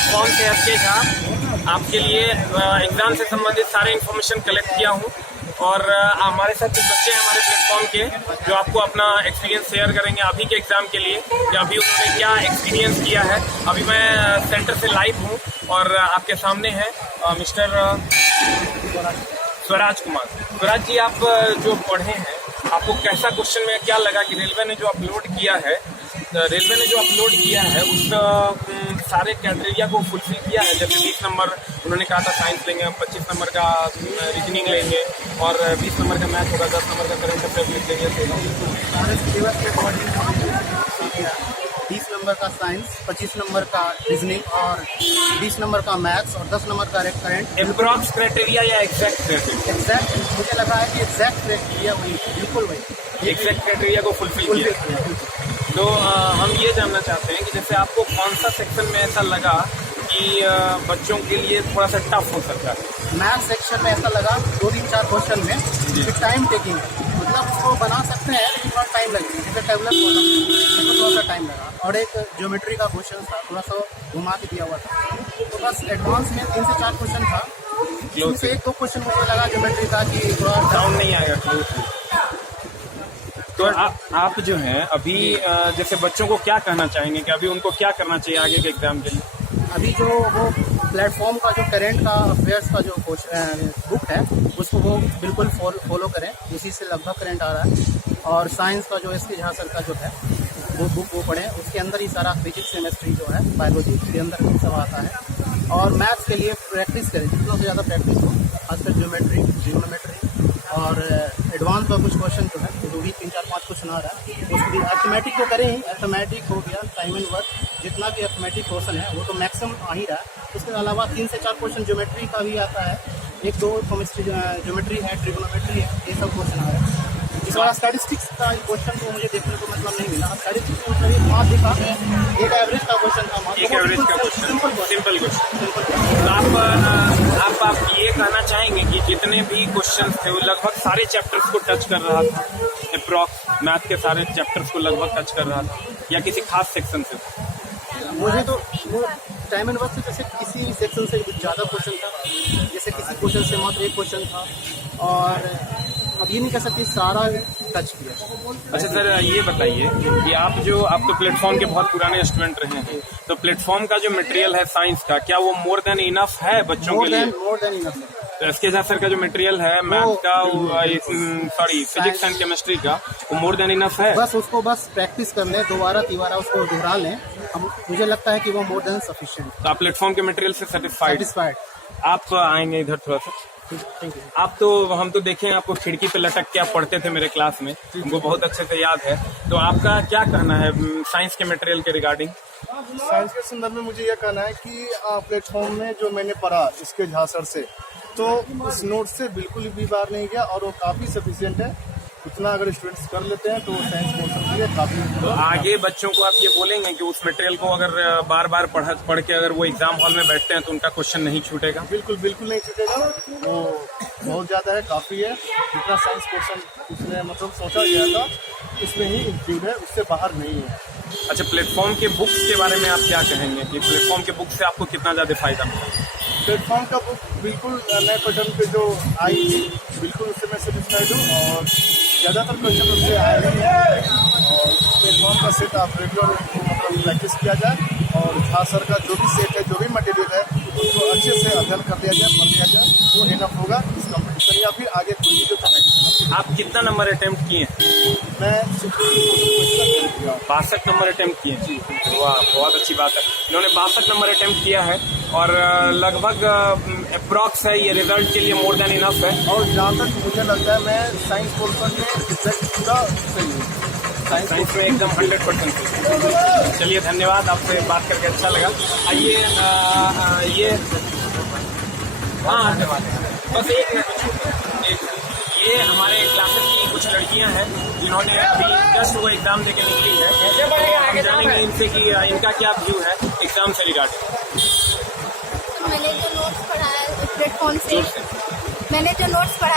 Platform से SK Jha आपके लिए एग्ज़ाम से संबंधित सारे इन्फॉर्मेशन कलेक्ट किया हूँ और हमारे साथ कुछ बच्चे हैं हमारे प्लेटफॉर्म के जो आपको अपना एक्सपीरियंस शेयर करेंगे अभी के एग्ज़ाम के लिए कि अभी उन्होंने क्या एक्सपीरियंस किया है। अभी मैं सेंटर से लाइव हूँ और आपके सामने है मिस्टर स्वराज कुमार। स्वराज जी, आप जो पढ़े हैं आपको कैसा क्वेश्चन में क्या लगा कि रेलवे ने जो अपलोड किया है उस सारे क्राइटेरिया को फुलफिल किया है? जैसे 20 नंबर उन्होंने कहा था साइंस लेंगे, 25 नंबर का रीजनिंग लेंगे और 20 नंबर का मैथ होगा, 10 नंबर का करंट अफेयर लिख लेंगे। 20 नंबर का साइंस, 25 नंबर का रीजनिंग और 20 नंबर का मैथ्स और 10 नंबर का करंट। एप्रोक्स क्राइटेरिया या एग्जैक्ट क्राइटेरिया? एग्जैक्ट मुझे लगा है कि एग्जैक्ट क्राइटेरिया वही, बिल्कुल वही एग्जैक्ट क्राइटेरिया को फुलफिल किया। तो हम ये जानना चाहते हैं कि जैसे आपको कौन सा सेक्शन में ऐसा लगा कि बच्चों के लिए थोड़ा सा टफ हो सकता है? मैथ सेक्शन में ऐसा लगा 2-3-4 क्वेश्चन में कि टाइम टेकिंग है, मतलब उसको बना सकते हैं लेकिन थोड़ा टाइम लगेगा। जैसे टेबलर कॉलम तो थोड़ा सा टाइम लगा और एक ज्योमेट्री का क्वेश्चन था, थोड़ा सा घुमा के दिया हुआ था। तो बस एडवांस में 3 से 4 क्वेश्चन था, इसमें से 1-2 क्वेश्चन मुझे लगा ज्योमेट्री का कि थोड़ा साउंड नहीं आएगा। तो आप जो हैं अभी जैसे बच्चों को क्या कहना चाहेंगे कि अभी उनको क्या करना चाहिए आगे के एग्जाम के लिए? अभी जो वो प्लेटफॉर्म का जो करंट का अफेयर्स का जो बुक है उसको वो बिल्कुल फॉलो करें, उसी से लगभग करंट आ रहा है। और साइंस का जो एसके झा सर का जो है वो बुक वो पढ़ें, उसके अंदर ही सारा फिजिक्स केमिस्ट्री जो है बायोलॉजी के अंदर भी सब आता है। और मैथ्स के लिए प्रैक्टिस करें, जितना से ज़्यादा प्रैक्टिस हो, खासकर ज्योमेट्री, ट्रिग्नोमेट्री और एडवांस का कुछ क्वेश्चन जो है जो भी 3-4-5 क्वेश्चन आ रहा है उसको भी अर्थमेटिक तो करें ही। अर्थमेटिक हो गया, टाइम एंड वर्क, जितना भी अर्थमेटिक क्वेश्चन है वो तो मैक्सिमम आ ही रहा है। उसके अलावा 3 से 4 क्वेश्चन ज्योमेट्री का भी आता है, 1-2 केमिस्ट्री ज्योमेट्री है, ट्रिग्नोमेट्री है, ये सब क्वेश्चन आ रहा है। इस बार स्टैटिस्टिक्स का क्वेश्चन तो मुझे देखने को मतलब नहीं मिला। स्टैटिस्टिक्स में मतलब मार्क दिखा, एक एवरेज का क्वेश्चन था, एक एवरेज का क्वेश्चन, सिंपल क्वेश्चन। तो आप ये कहना चाहेंगे कि जितने भी क्वेश्चन थे वो लगभग सारे चैप्टर्स को टच कर रहा था? अप्रॉक्स मैथ के सारे चैप्टर्स को लगभग टच कर रहा था या किसी खास सेक्शन से? मुझे तो वो टाइम एंड वर्क से जैसे किसी सेक्शन से कुछ ज़्यादा क्वेश्चन था, जैसे किसी क्वेश्चन से मात्र 1 क्वेश्चन था और अब ये नहीं कह सकते सारा टच किया। अच्छा सर, ये बताइए कि आप तो प्लेटफॉर्म के बहुत पुराने स्टूडेंट रहे हैं, तो प्लेटफॉर्म का जो मटेरियल है साइंस का, क्या वो मोर देन इनफ है बच्चों के लिए? More than enough. तो एसके झा सर का जो मटेरियल है मैथ का, फिजिक्स एंड केमिस्ट्री का, वो मोर देन इनफ है? बस उसको बस प्रैक्टिस कर लें, दोबारा तीबारा उसको दोहरा लें, अब मुझे लगता है कि वो मोर देन सफिशिएंट। तो आप प्लेटफॉर्म के मटेरियल से सेटिस्फाइड? आप आएंगे इधर थोड़ा सा। आप तो हम तो देखें आपको खिड़की पे लटक के आप पढ़ते थे मेरे क्लास में, हमको बहुत अच्छे से याद है। तो आपका क्या कहना है साइंस के मटेरियल के रिगार्डिंग? साइंस के संदर्भ में मुझे यह कहना है कि प्लेटफॉर्म में जो मैंने पढ़ा इसके झा सर से, तो उस नोट से बिल्कुल भी बाहर नहीं गया और वो काफ़ी सफिशिएंट है। उतना अगर स्टूडेंट्स कर लेते हैं तो साइंस पोर्शन के लिए काफ़ी। तो आगे बच्चों को आप ये बोलेंगे कि उस मटेरियल को अगर बार बार पढ़ के अगर वो एग्जाम हॉल में बैठते हैं तो उनका क्वेश्चन नहीं छूटेगा? बिल्कुल नहीं छूटेगा, वो बहुत ज़्यादा है, काफ़ी है। जितना साइंस पोर्शन उसमें मतलब सोचा गया था उसमें ही इंक्लूड है, उससे बाहर नहीं है। अच्छा, प्लेटफॉर्म के बुक्स के बारे में आप क्या कहेंगे कि प्लेटफॉर्म के बुक से आपको कितना ज़्यादा फायदा मिला? प्लेटफॉर्म का बुक बिल्कुल नए पैटर्न पे जो आई थी बिल्कुल उससे मैं सेटिस्फाइड हूँ और ज़्यादातर क्वेश्चन उससे आए ही हैं। और प्लेटफॉर्म का सेट आप रेगुलर मतलब प्रैक्टिस किया जाए और झा सर का जो भी सेट है, जो भी मटेरियल है, उसको अच्छे से अध्ययन कर दिया जाए, पढ़ लिया जाए, वो इनफ होगा इस कॉम्पिटिशन या फिर आगे कोई भी जो कॉम्पिटिशन। आप कितना नंबर अटेम्प्ट किए? मैं 62 नंबर अटेम्प्ट किए जी। वाह, बहुत अच्छी बात है। इन्होंने 62 नंबर अटेम्प्ट किया है और लगभग अप्रॉक्स है, ये रिजल्ट के लिए मोर देन इनफ है। और जहाँ तक मुझे लगता है मैं साइंस पोर्शन में रिजल्ट पूरा सही हूँ, साइंस में एकदम 100%। चलिए, धन्यवाद, आपसे बात करके अच्छा लगा। आइए ये हाँ, धन्यवाद। बस एक ये हमारे क्लासेस की कुछ लड़कियां हैं जिन्होंने अभी जस्ट वो एग्जाम देके निकली है। हम जानेंगे इनसे कि इनका क्या व्यू है एग्जाम से रिगार्डिंग। मैंने जो नोट्स पढ़ा है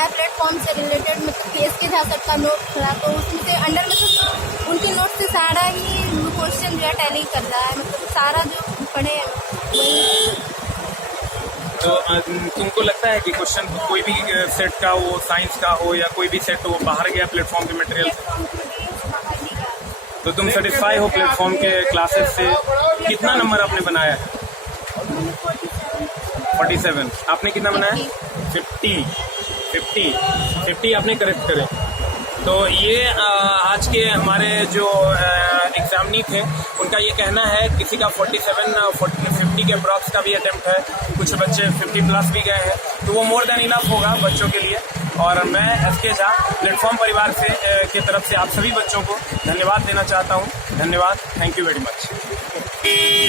प्लेटफॉर्म से, रिलेटेड, मतलब कि एसके झा सर का नोट पढ़ा, तो उसमें से अंडर मतलब उनके नोट से सारा ही क्वेश्चन जो है टैली कर रहा है, मतलब सारा जो पढ़े वही। तो तुमको लगता है कि क्वेश्चन कोई भी सेट का हो, साइंस का हो या कोई भी सेट हो, बाहर गया प्लेटफॉर्म के मटेरियल से? तो तुम सेटिस्फाई हो प्लेटफॉर्म के क्लासेस से? कितना नंबर आपने बनाया है? 47। आपने कितना बनाया? 50 आपने करेक्ट करे। तो ये आज के हमारे जो एग्जामिनी थे उनका ये कहना है, किसी का 50 के अप्रॉक्स का भी अटेम्प्ट है, कुछ बच्चे 50 प्लस भी गए हैं, तो वो मोर देन इनफ होगा बच्चों के लिए। और मैं SK झा प्लेटफॉर्म परिवार से की तरफ से आप सभी बच्चों को धन्यवाद देना चाहता हूँ। धन्यवाद, थैंक यू वेरी मच।